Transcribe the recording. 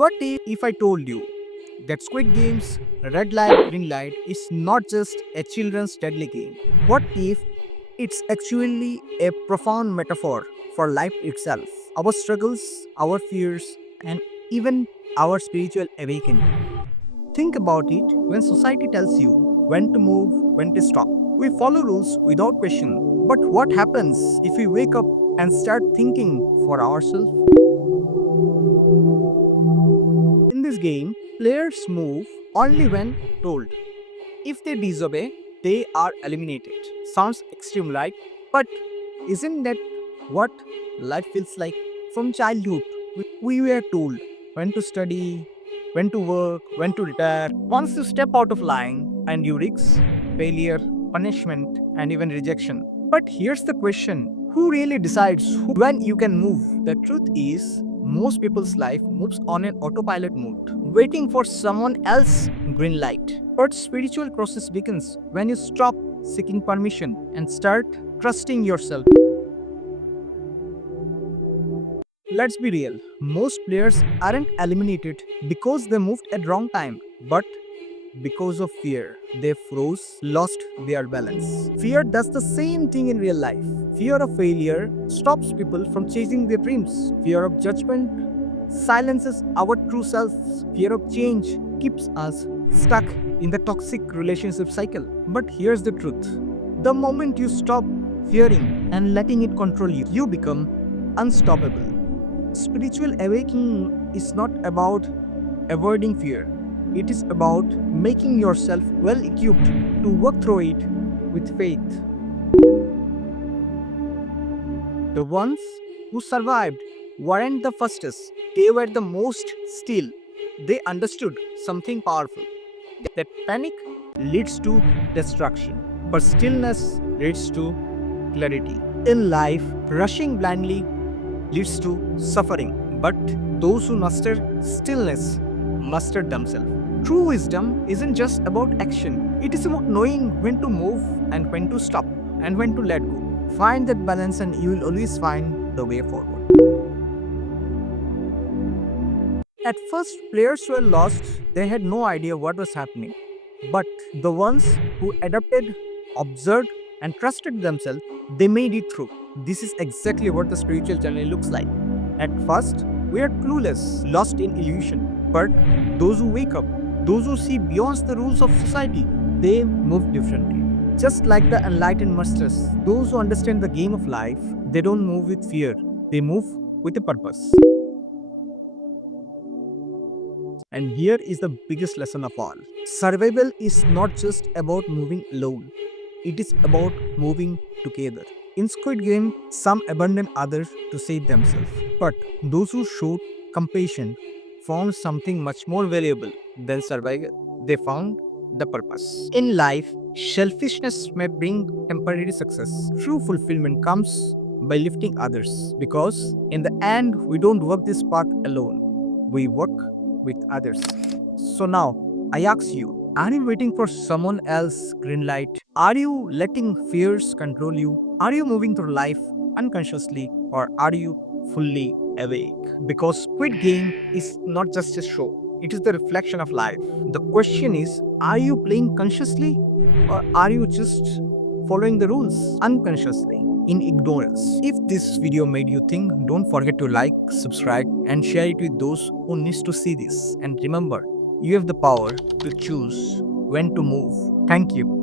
What if I told you that Squid Game's red light, green light is not just a children's deadly game? What if it's actually a profound metaphor for life itself? Our struggles, our fears, and even our spiritual awakening. Think about it when society tells you when to move, when to stop. We follow rules without question. But what happens if we wake up and start thinking for ourselves? In this game, players move only when told. If they disobey, they are eliminated. Sounds extreme, right? But isn't that what life feels like? From childhood, we were told when to study, when to work, when to retire. Once you step out of line and you risk failure, punishment, and even rejection. But here's the question: who really decides when you can move? The truth is, most people's life moves on an autopilot mode, waiting for someone else's green light. But spiritual process begins when you stop seeking permission and start trusting yourself. Let's be real. Most players aren't eliminated because they moved at wrong time, but because of fear. They froze, lost their balance. Fear does the same thing in real life. Fear of failure stops people from chasing their dreams. Fear of judgment silences our true selves. Fear of change keeps us stuck in the toxic relationship cycle. But here's the truth: the moment you stop fearing and letting it control you, you become unstoppable. Spiritual awakening is not about avoiding fear, it is about making yourself well equipped to work through it with faith. The ones who survived weren't the fastest, they were the most still. They understood something powerful, that panic leads to destruction, but stillness leads to clarity. In life, rushing blindly leads to suffering, but those who master stillness master themselves. True wisdom isn't just about action, it is about knowing when to move and when to stop and when to let go. Find that balance, and you will always find the way forward. At first, players were lost, they had no idea what was happening. But the ones who adapted, observed, and trusted themselves, they made it through. This is exactly what the spiritual journey looks like. At first, we are clueless, lost in illusion. But those who wake up, those who see beyond the rules of society, they move differently. Just like the enlightened masters, those who understand the game of life, they don't move with fear, they move with a purpose. And here is the biggest lesson of all: survival is not just about moving alone, it is about moving together. In Squid Game, some abandoned others to save themselves, but those who showed compassion found something much more valuable than survival. They found the purpose. In life, selfishness may bring temporary success. True fulfillment comes by lifting others, because in the end, we don't walk this path alone, we work with others. So now, I ask you, are you waiting for someone else's green light? Are you letting fears control you? Are you moving through life unconsciously, or are you fully awake? Because Squid Game is not just a show, it is the reflection of life. The question is, are you playing consciously, or are you just following the rules unconsciously in ignorance? If this video made you think, don't forget to like, subscribe, and share it with those who needs to see this. And remember, you have the power to choose when to move. Thank you.